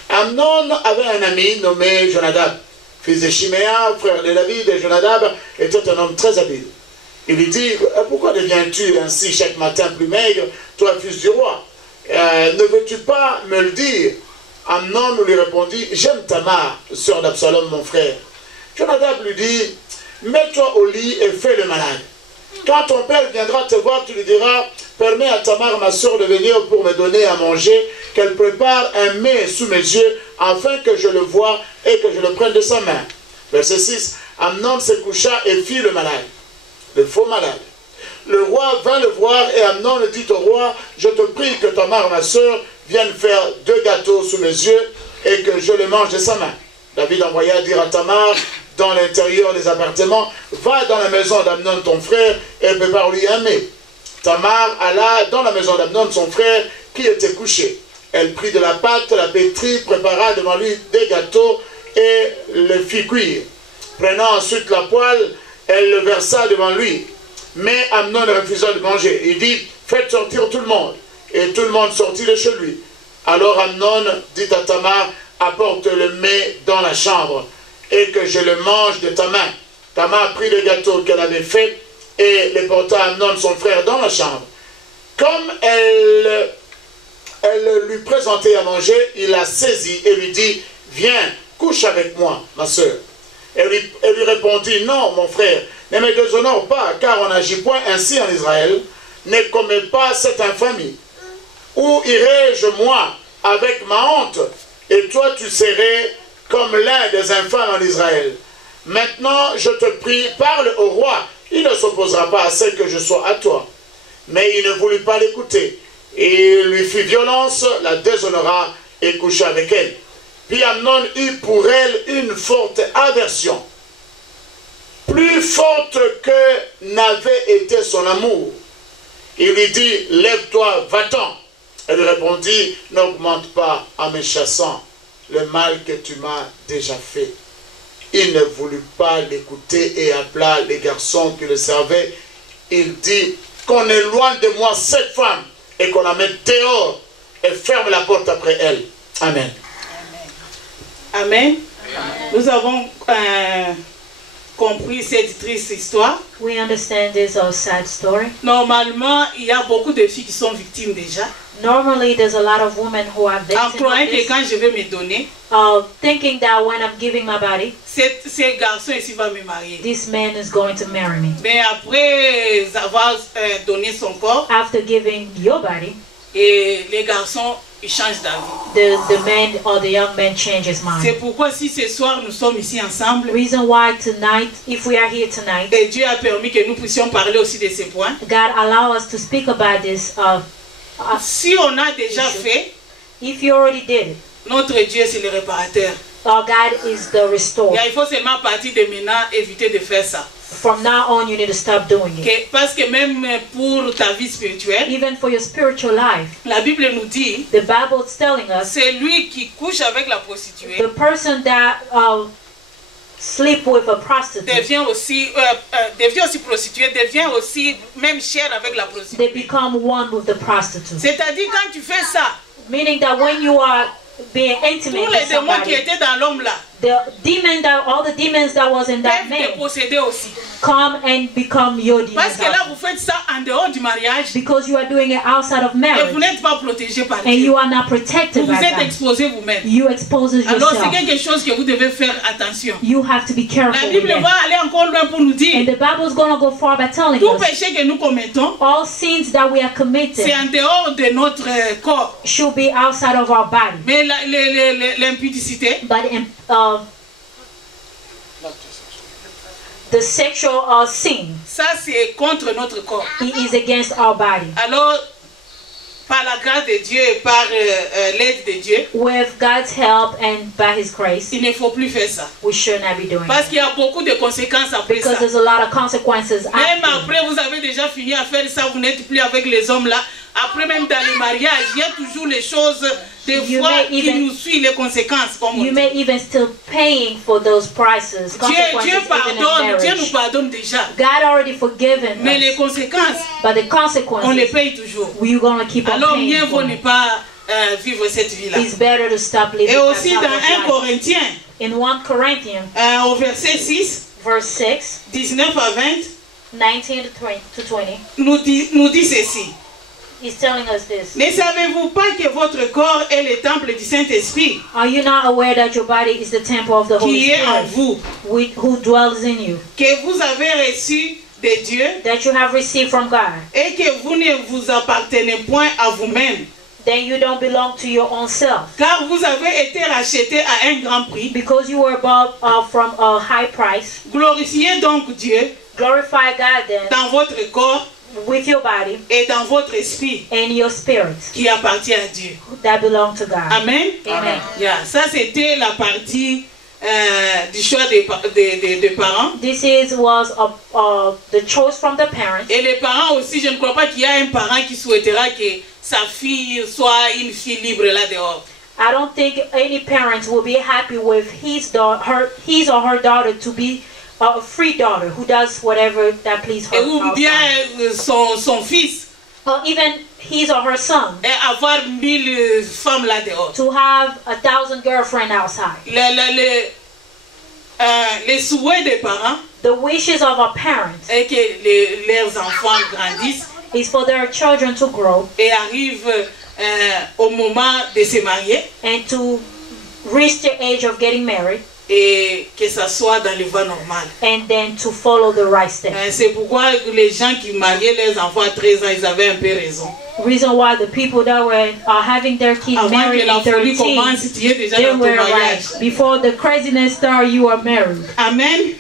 Amnon avait un ami nommé Jonadab, fils de Shiméa, frère de David, et Jonadab était un homme très habile. Il lui dit, pourquoi deviens-tu ainsi chaque matin plus maigre, toi fils du roi? Ne veux-tu pas me le dire? Amnon lui répondit, j'aime Tamar, sœur d'Absalom mon frère. Jonadab lui dit, mets-toi au lit et fais le malade. Quand ton père viendra te voir, tu lui diras, permets à Tamar, ma sœur, de venir pour me donner à manger, qu'elle prépare un mets sous mes yeux, afin que je le voie et que je le prenne de sa main. Verset 6, Amnon se coucha et fit le malade, le faux malade. Le roi vint le voir et Amnon dit au roi, je te prie que Tamar, ma sœur, vienne faire 2 gâteaux sous mes yeux et que je les mange de sa main. David envoya dire à Tamar, dans l'intérieur des appartements, va dans la maison d'Amnon ton frère et prépare-lui un mets. Tamar alla dans la maison d'Amnon son frère qui était couché. Elle prit de la pâte, la pétrit, prépara devant lui des gâteaux et le fit cuire. Prenant ensuite la poêle, elle le versa devant lui. Mais Amnon refusa de manger. Il dit, faites sortir tout le monde. Et tout le monde sortit de chez lui. Alors Amnon dit à Tamar, apporte le mets dans la chambre et que je le mange de ta main. Tamar prit le gâteau qu'elle avait fait et le porta à Amnon son frère dans la chambre. Comme elle lui présentait à manger, il la saisit et lui dit, viens, couche avec moi, ma soeur. Elle lui répondit, non, mon frère, ne me déshonore pas, car on n'agit point ainsi en Israël. Ne commets pas cette infamie. Où irai-je, moi, avec ma honte? Et toi, tu serais comme l'un des infâmes en Israël. Maintenant, je te prie, parle au roi. Il ne s'opposera pas à ce que je sois à toi. Mais il ne voulut pas l'écouter. Il lui fit violence, la déshonora et coucha avec elle. Puis Amnon eut pour elle une forte aversion, plus forte que n'avait été son amour. Il lui dit, lève-toi, va-t'en. Elle répondit, n'augmente pas en me chassant le mal que tu m'as déjà fait. Il ne voulut pas l'écouter et appela les garçons qui le servaient. Il dit, qu'on éloigne de moi cette femme et qu'on la mette dehors et ferme la porte après elle. Amen. Amen. Nous avons compris cette triste histoire. We understand this sad story. Normalement, il y a beaucoup de filles qui sont victimes déjà. Normally, there's a lot of women who are En victims croyant of que this, quand je vais me donner, thinking that when I'm giving my body, ces garçons ici vont me marier. this man is going to marry me. Mais après avoir donné son corps, After giving your body, et les garçons, ils changent d'avis. the man or the young man changes C'est mind. pourquoi si ce soir nous sommes ici ensemble, Reason why tonight, if we are here tonight, et Dieu a permis que nous puissions parler aussi de ces points. God allow us to speak about this. Si on a déjà fait, If you already did it, notre Dieu c'est le réparateur. our God is the restorer. Il faut seulement à partir de maintenant éviter de faire ça. From now on, you need to stop doing it. Parce que même pour ta vie spirituelle, Even for your spiritual life, la Bible nous dit, the Bible is telling us c'est lui qui couche avec la prostituée the person that sleep with a prostitute, devient aussi prostituée, devient aussi même chère avec la they prostituée. become one with the prostitute. C'est-à-dire quand tu fais ça, Meaning that when you are being intimate tous with les démons qui somebody, étaient dans l'homme là all the demons that was in that peuvent te man posséder aussi. come and become your Parce demons que là also. vous faites ça en dehors du mariage Because you are doing it outside of et vous marriage n'êtes pas protégé par and Dieu. you are not protected Vous by vous êtes God. exposé vous-même. You expose Alors c'est yourself. quelque chose que vous devez faire attention. You have to be La careful with Bible that. va aller encore loin pour nous And dire the Bible is going to go far by telling tout us péché que nous commettons, all sins that we are committed c'est en dehors de notre corps. should be outside of our body. Mais l'impudicité, But the sexual sin, ça c'est contre notre corps. it is against our body. Alors, par la grâce de Dieu et par l'aide de Dieu, With God's help and by His grace, il ne faut plus faire ça. we should not be doing Parce it. qu'il y a beaucoup de conséquences après ça. Because there's a lot of consequences Même after. après, vous avez déjà fini à faire ça, vous n'êtes plus avec les hommes là. après même dans les mariages, il y a toujours les choses, des You fois, may qui even- nous suivent les conséquences. Comme on You dit. may even still paying for those prices, consequences Dieu even in pardonne, Dieu nous marriage. pardonne déjà. God already forgiven Mais les us, conséquences, but the on les consequences, paye toujours. we're gonna keep on Alors, paying mieux vaut for. ne pas vivre cette vie-là. It's better to stop living Et that aussi type dans of 1 life. Corinthiens, In 1 Corinthians, au verset 6, verse 6, 19 à 20, 19 to 20, nous dit ceci. he's telling us this. Ne savez-vous pas que votre corps est le temple du Saint-Esprit Are you not aware that your body is the temple of the Holy qui est en Spirit, vous, who dwells in you, que vous avez reçu de Dieu that you have received from God? et que vous ne vous appartenez point à vous-même, Then you don't belong to your own self, car vous avez été rachetés à un grand prix. because you were bought from a high price. Glorifiez donc Dieu Glorify God then dans votre corps with your body et dans votre esprit and your spirit qui appartient à Dieu. that belong to God. Amen. Amen. Yeah, ça c'était la partie du choix des parents. This was the choice from the parents. Et les parents aussi, je ne crois pas qu'il y a un parent qui souhaitera que sa fille soit une fille libre là dehors. I don't think any parent will be happy with his or her daughter to be a free daughter who does whatever that pleases her. Et ou bien son fils Or even his or her son et avoir 1000 femmes là dehors. to have 1,000 girlfriends outside. Les souhaits des parents The wishes of a parent est que leurs enfants grandissent is for their children to grow et arrivent au moment de se marier and to reach the age of getting married et que ça soit dans le voie normal. and then to follow the right steps. C'est pourquoi les gens qui mariaient leurs enfants à 13 ans, ils avaient un peu raison. Reason why the people that were having their kids Avant married que la at folie 13, commence, tu es déjà they dans ton were mariage. right. Before the craziness started, you are married. Amen.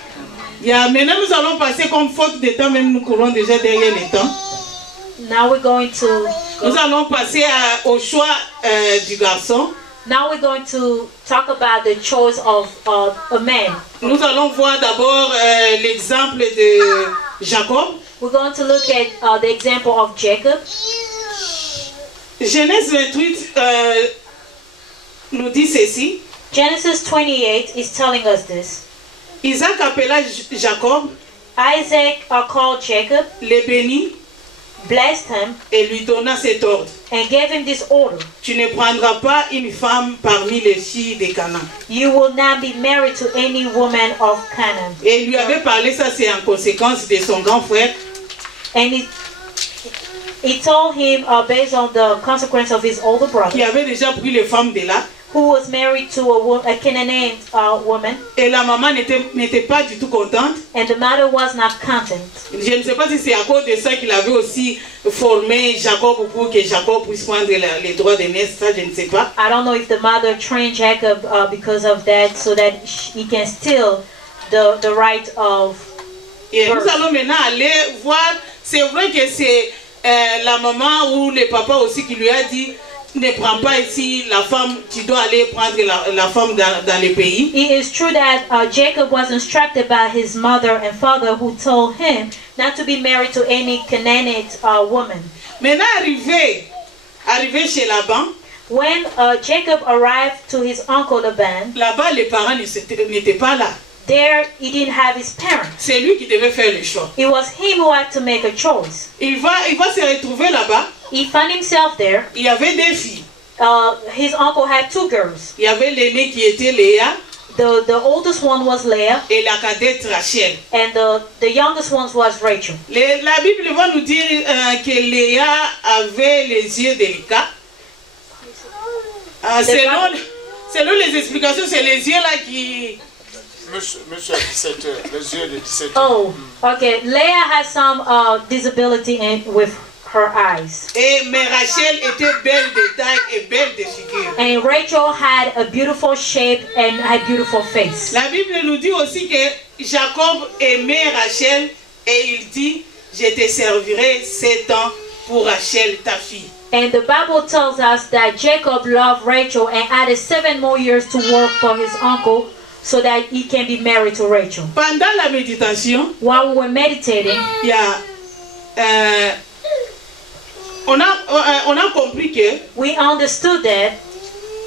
Maintenant, nous allons passer comme faute de temps, même nous courons déjà derrière le temps. Now we're going to Nous allons passer au choix du garçon. now we're going to talk about the choice of a man. Nous allons voir d'abord l'exemple de Jacob. We're going to look at the example of Jacob. Genèse 28 nous dit ceci. Genesis 28 is telling us this. Isaac appela Jacob, Isaac called Jacob, le bénit blessed him, et lui donna cet ordre. and gave him this order. Tu ne prendras pas une femme parmi les filles de Canaan. You will not be married to any woman of Canaan. Et il lui avait parlé, ça c'est en conséquence de son grand frère. And he told him based on the consequence of his older brother, Qui avait déjà pris les femmes de là. who was married to a Canaanite woman, Et la maman n'était pas du tout contente. and the mother was not content. Je ne sais pas si c'est à cause de ça qu'il avait aussi formé Jacob pour que Jacob puisse prendre les droits de naissance, ça je ne sais pas. I don't know if the mother trained Jacob because of that, so that he can steal the right of Et birth. nous allons maintenant aller voir, c'est vrai que c'est la maman ou le papa aussi qui lui a dit, ne prends pas ici la femme, tu dois aller prendre la femme dans le pays. It is true that Jacob was instructed by his mother and father, who told him not to be married to any Canaanite woman. Maintenant arrivé chez Laban, When Jacob arrived to his uncle Laban, là-bas les parents n'étaient pas là. there he didn't have his parents. C'est lui qui devait faire le choix. It was him who had to make a choice. Il va se retrouver là-bas. He found himself there. Il y avait des filles. His uncle had two girls. Il y avait l'aînée qui était Léa The oldest one was Leah, et la cadette Rachel. and the youngest one was Rachel. La Bible va nous dire que Léa avait les yeux délicats. Selon les explications, c'est les yeux là qui... Monsieur à 17 heures, les yeux de 17 heures. Oh, okay. Leah had some disability with her eyes. Mais Rachel était belle de taille et belle de figure. And Rachel had a beautiful shape and a beautiful face. La Bible nous dit aussi que Jacob aimait Rachel et il dit, je te servirai 7 ans pour Rachel, ta fille. And the Bible tells us that Jacob loved Rachel and added 7 more years to work for his uncle so that he can be married to Rachel. Pendant la méditation, While we were meditating, il y a on a compris que we understood that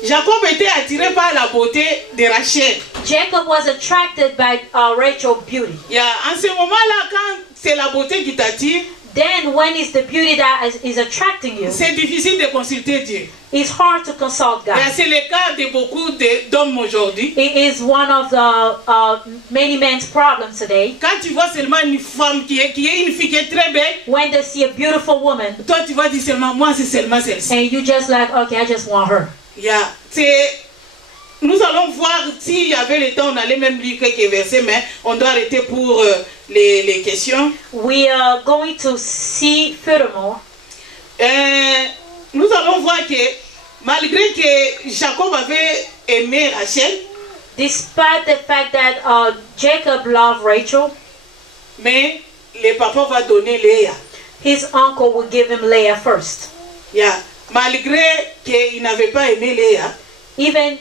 Jacob était attiré par la beauté de Rachel. Jacob was attracted by Rachel's beauty. En ce moment-là, quand c'est la beauté qui t'attire, Then when it's the beauty that is attracting you, c'est difficile de consulter Dieu. it's hard to consult God. C'est le cas de beaucoup d'hommes aujourd'hui. It is one of the many men's problems today. Quand tu vois seulement une femme qui est une fille qui est très belle, When they see a beautiful woman, toi tu vas dire seulement, moi c'est seulement celle-ci. and you just like, okay, I just want her. Nous allons voir, s'il y avait le temps, on allait même lire quelques versets, mais on doit arrêter pour les questions. We are going to see furthermore. Nous allons voir que malgré que Jacob avait aimé Rachel, Despite the fact that Jacob loved Rachel, mais le papa va donner Léa. his uncle would give him Leah first. Malgré qu'il n'avait pas aimé Léa, Even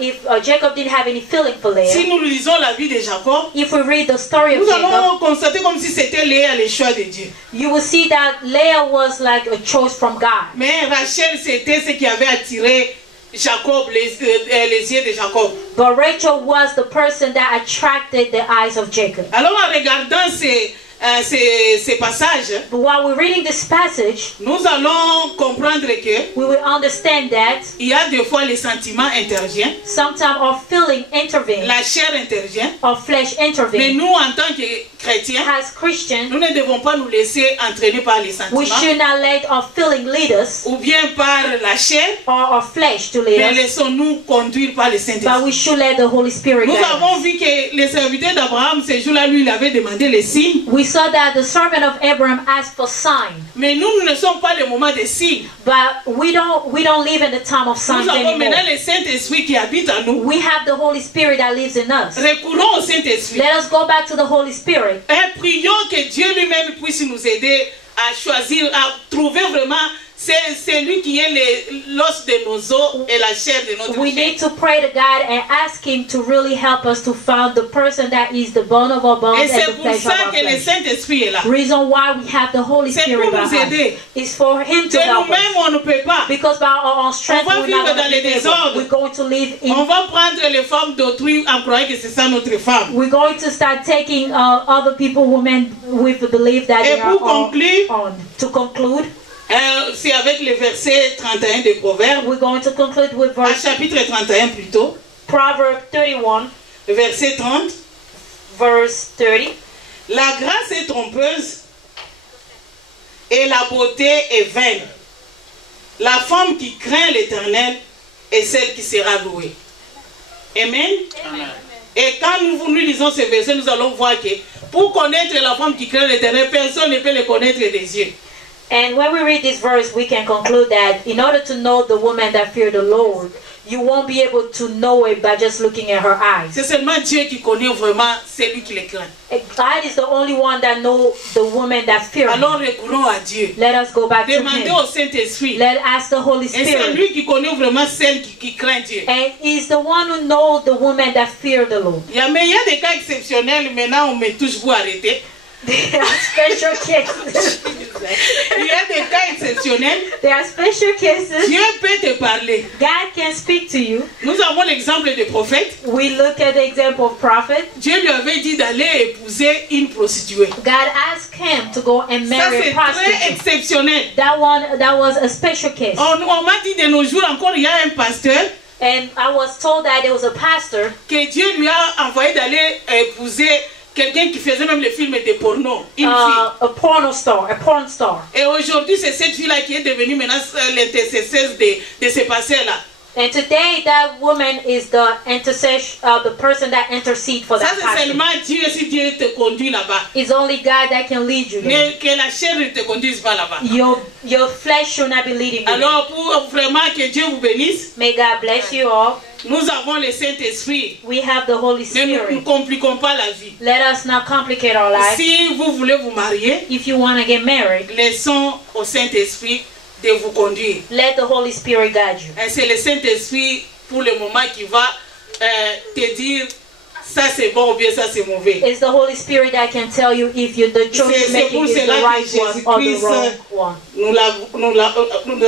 if Jacob didn't have any feeling for Leah, si nous lisons la vie de Jacob, if we read the story of nous Jacob, allons constater comme si c'était Léa le choix de Dieu. you will see that Leah was like a choice from God. Mais Rachel, c'était ce qui avait attiré Jacob, les yeux de Jacob. But Rachel was the person that attracted the eyes of Jacob. Alors en regardant ces passages, But while we're reading this passage, nous allons comprendre que we will understand that il y a des fois les sentiments interviennent, sometimes our feeling intervenes, la chair intervient, our flesh mais intervenes. nous en tant que chrétiens, As Christians, nous ne devons pas nous laisser entraîner par les we sentiments should not let our feeling lead us ou bien par la chair, or our flesh to lead mais us, laissons-nous conduire par le but Saint-Esprit. we should let the Holy Spirit Nous guide avons us. vu que les serviteurs d'Abraham, ce jour-là, lui, il avait demandé les signes. We saw that the servant of Abraham asked for sign, Mais nous ne sommes pas le moment des signes. but we don't live in the time of Nous signs avons anymore. maintenant le Saint-Esprit qui habite en nous. We have the Holy Spirit that lives in us. Recourons au Saint-Esprit. Let us go back to the Holy Spirit Et prions que Dieu lui-même puisse nous aider à choisir, à trouver vraiment c'est lui qui est l'os de nos os et la chair de notre We chair. need to pray to God and ask Him to really help us to find the person that is the bone of our bones Et and c'est the pour flesh of ça our que le flesh. Saint-Esprit est là. Reason why we have the Holy C'est Spirit pour nous behind aider. is for Him to De help nous-mêmes, us. on ne peut pas. Because by our own strength, On va we're vivre not going dans to les be able. désordres. We're going to live On in. va prendre les femmes d'autrui en croyant que c'est ça notre femme. We're going to start taking other people, women, with the belief that Et they are pour conclure, on. To conclude, c'est avec le verset 31 des Proverbes, we're going to conclude with à verse chapitre 31 plutôt, Proverbs 31, verset 30. verse 30. La grâce est trompeuse et la beauté est vaine. La femme qui craint l'Éternel est celle qui sera louée. Amen. Amen. Et quand nous lisons ce verset, nous allons voir que pour connaître la femme qui craint l'Éternel, personne ne peut le connaître des yeux. And when we read this verse, we can conclude that in order to know the woman that fear the Lord, you won't be able to know it by just looking at her eyes. C'est seulement Dieu qui connaît vraiment celui qui le craint. God is the only one that knows the woman that fear Him. Alors recourons à Dieu. Let us go back to Demandez Him. au Saint-Esprit. Let us ask the Holy Et c'est Spirit. lui qui connaît vraiment celle qui craint Dieu. And He's the one who knows the woman that fear the Lord. Mais il y a des cas exceptionnels, maintenant on me touche pour arrêter. There are special cases. Il y a des cas exceptionnels. There are special cases. Dieu peut te parler. God can speak to you. Nous avons l'exemple des prophètes. We look at the example of prophet. Dieu lui avait dit d'aller épouser une prostituée. God asked him to go and Ça marry c'est a très prostitute. exceptionnel. That was a special case. On m'a dit de nos jours encore, il y a un pasteur And I was told that there was a pastor que Dieu lui a envoyé d'aller épouser quelqu'un qui faisait même les films de porno. Une fille. a porn star. Et aujourd'hui, c'est cette fille-là qui est devenue maintenant l'intercesseuse de ce passé-là. And today, that woman is the the person that intercedes for Ça, that c'est pastor. seulement Dieu si Dieu te conduit là-bas. It's only God that can lead you there. Mais que la chair ne te conduise pas là-bas. Your flesh should not be leading you there. Alors, pour vraiment que Dieu vous bénisse, May God bless you all. nous avons le Saint-Esprit. We have the Holy Mais nous ne Spirit. compliquons pas la vie. Let us not complicate our life. Si vous voulez vous marier, If you want to get married, laissons au Saint-Esprit de vous conduire. let the Holy Spirit guide you. Et c'est le Saint-Esprit pour le moment qui va te dire ça c'est bon ou bien ça c'est mauvais. It's the Holy Spirit that can tell you if the choice you're making is the right one or the wrong one. Nous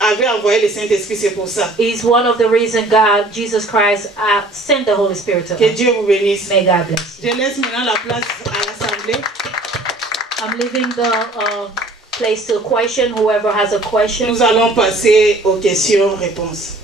avait envoyé le Saint-Esprit, c'est pour ça. It's one of the reasons Jesus Christ sent the Holy Spirit to Que us. Dieu vous bénisse. May God bless you. Je laisse maintenant la place à l'Assemblée. I'm leaving the place to question whoever has a question. Nous allons passer aux questions-réponses.